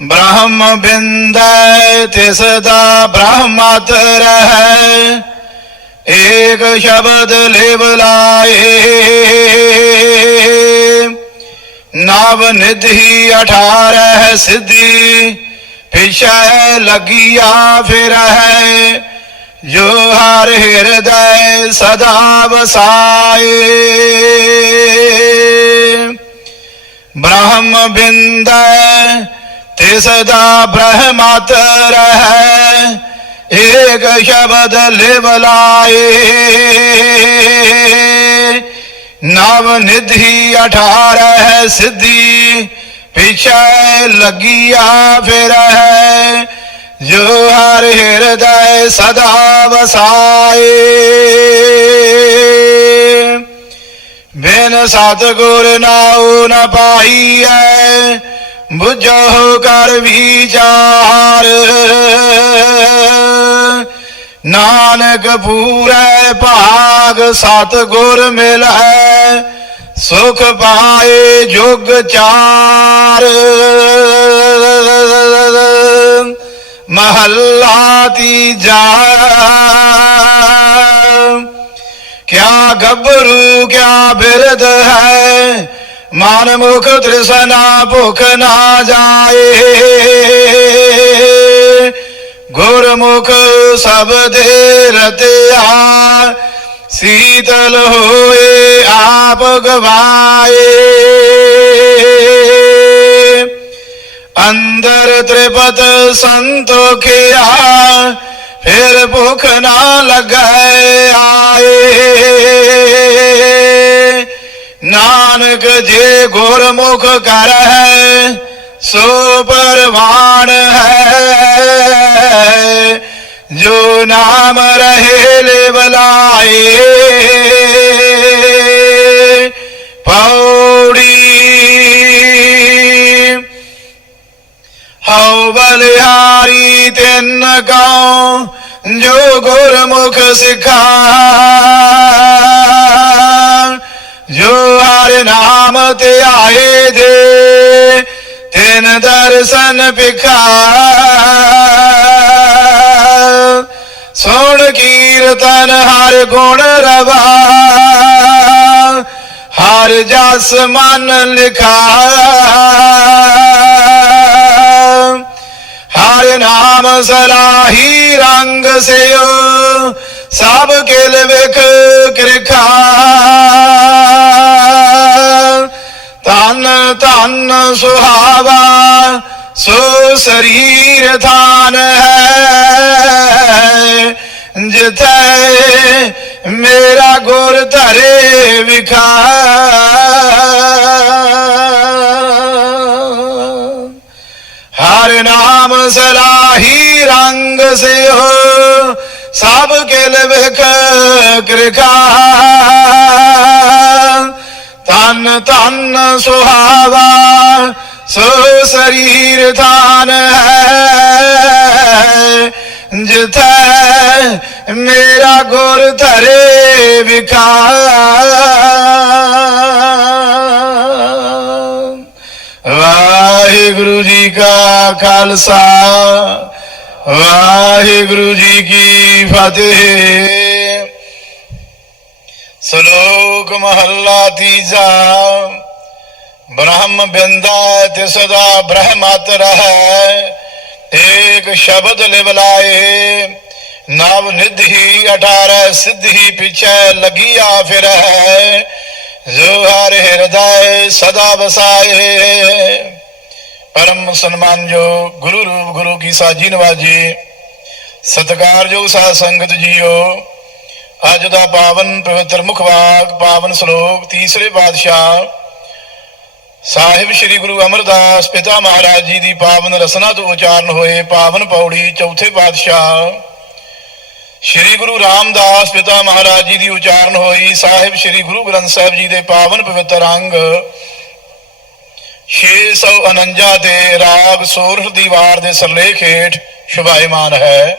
ਬ੍ਰਹਮ ਬਿੰਦੈ ਤਿਸ ਦਾ ਬ੍ਰਹਮਤ ਰਹਿ ਏਕ ਸ਼ਬਦ ਲਿਵ ਲਾਏ ਨਵ ਨਿਧੀ ਅਠਾਰਹ ਸਿੱਧੀ ਪਿਛੈ ਲਗੀਆ ਫਿਰ ਹੈ ਜੋ ਹਰ ਹਿਰਦੈ ਸਦਾ ਵਸਾਏ ਬ੍ਰਹਮ ਬਿੰਦੈ ਤਿਸ ਦਾ ਬ੍ਰਹਮਤ ਰਹਿ, ਏਕ ਸ਼ਬਦ ਲਿਵ ਲਾਏ। ਨਵ ਨਿਧੀ ਅਠਾਰਹ ਸਿੱਧੀ, ਪਿਛੈ ਲਗੀਆ ਫਿਰ ਹੈ ਜੋ ਹਰ ਹਿਰਦੈ ਸਦਾ ਵਸਾਏ। ਬਿਨ ਸਤਗੁਰ ਨਾਉ ਨ ਪਾਈਐ ਬੁਝੋ ਕਰ ਵਿਚਾਰ ਨਾਨਕ ਪੂਰੈ ਭਾਗ ਸਤਗੁਰ ਮਿਲੈ ਸੁਖ ਪਾਏ ਜੁਗ ਚਾਰ। ਮਹੱਲਾ ਤੀਜਾ। ਕਿਆ ਗੱਭਰੂ ਕਿਆ ਬਿਰਧ ਹੈ ਮਨ ਮੁਖ ਤ੍ਰਿਸ਼ਨਾ ਭੁਖ ਨਾ ਜਾਏ। ਗੁਰਮੁਖ ਸਬਦੇ ਰਤਿਆ ਸੀਤਲ ਹੋਏ ਆਪ ਗਵਾਏ। ਅੰਦਰ ਤ੍ਰਿਪਤ ਸੰਤੋਖਿਆ, ਫਿਰ ਭੁਖ ਨਾ ਲਗਾਏ ਆਏ। ਜੇ ਗੁਰਮੁਖ ਕਰ ਹੈ, ਸੋ ਪਰਵਾਨ ਹੈ। ਜੋ ਨਾਮ ਰਹੇ ਲੈ ਬਲਾਏ, ਪੌੜੀ। ਹਉ ਬਲਿਹਾਰੀ ਤਿੰਨ ਕਉ ਜੋ ਗੁਰਮੁਖ ਸਿਖਾ। ਜੋ ਹਰ ਨਾਮ ਤੇ ਆਏ ਦੇ ਤਿਨ ਦਰਸ਼ਨ ਪਿਖਾ ਸੁਣ ਕੀਰਤਨ ਹਰ ਗੁਣ ਰਵਾ, ਹਰ ਜਸ ਮਨ ਲਿਖਾ। ਹਰ ਨਾਮ ਸਲਾਹੀ ਰੰਗ ਸਿਓ, ਸਭ ਕਿਲ ਵਿਖ ਤਨ ਸੁਹਾਵਾ, ਸੋ ਸਰੀਰ ਥਾਨ ਹੈ। ਜਿਥੈ ਮੇਰਾ ਗੁਰ ਧਰੇ ਵਿਖਾ। ਹਰ ਨਾਮ ਸਲਾਹੀ ਰੰਗ ਸਿਓ, ਸਭ ਕਿਲ ਵਿਖ ਕਿਰਖਾ। ਧਨ ਤਨ ਸੁਹਾਵਾ ਸੋ ਸਰੀਰ ਥਾਨ ਹੈ। ਜਿਥੈ ਮੇਰਾ ਗੁਰ ਧਰੇ ਵਿਖਾ। ਵਾਹਿਗੁਰੂ ਜੀ ਕਾ ਖਾਲਸਾ, ਵਾਹਿਗੁਰੂ ਜੀ ਕੀ ਫਤਿਹ। ਸ਼ਲੋਕ ਮਹੱਲਾ ਤੀਜਾ ਬ੍ਰਹਮ ਬਿੰਦਾ ਤਿਸ ਦਾ ਬ੍ਰਹਮਤ ਰਹੈ ਏਕ ਸ਼ਬਦ ਲਿਵ ਲਾਏ ਨਵ ਨਿਧੀ ਅਠਾਰਹ ਸਿੱਧੀ ਪਿਛੈ ਲਗੀਆ ਫਿਰ ਹੈ ਜੋ ਹਰ ਹਿਰਦੈ ਸਦਾ ਵਸਾਏ ਪਰਮ ਸਨਮਾਨ ਜੋ ਗੁਰੂ ਰੂਪ ਗੁਰੂ ਕੀ ਸਾਜੀ ਨਵਾਜੀ ਸਤਿਕਾਰਯੋਗ ਸਾਧ ਸੰਗਤ ਜੀਓ ਅੱਜ ਦਾ ਪਾਵਨ ਪਵਿੱਤਰ ਮੁਖਵਾਕ ਪਾਵਨ ਸ਼ਲੋਕ, ਤੀਸਰੇ ਪਾਤਸ਼ਾਹ ਸਾਹਿਬ ਸ੍ਰੀ ਗੁਰੂ ਅਮਰਦਾਸ ਪਿਤਾ ਮਹਾਰਾਜ ਜੀ ਦੀ ਪਾਵਨ ਰਸਨਾ ਤੋਂ ਉਚਾਰਨ ਹੋਏ ਪਾਵਨ ਪੌੜੀ ਚੌਥੇ ਪਾਤਸ਼ਾਹ ਸ੍ਰੀ ਗੁਰੂ ਰਾਮਦਾਸ ਪਿਤਾ ਮਹਾਰਾਜ ਜੀ ਦੀ ਉਚਾਰਨ ਹੋਈ, ਸਾਹਿਬ ਸ੍ਰੀ ਗੁਰੂ ਗ੍ਰੰਥ ਸਾਹਿਬ ਜੀ ਦੇ ਪਾਵਨ ਪਵਿੱਤਰ ਅੰਗ 649 ਦੇ ਰਾਗ ਸੋਰਠ ਦੀ ਵਾਰ ਦੇ ਸਰਲੇਖ ਹੇਠ ਸ਼ੁਭਾਇਮਾਨ ਹੈ।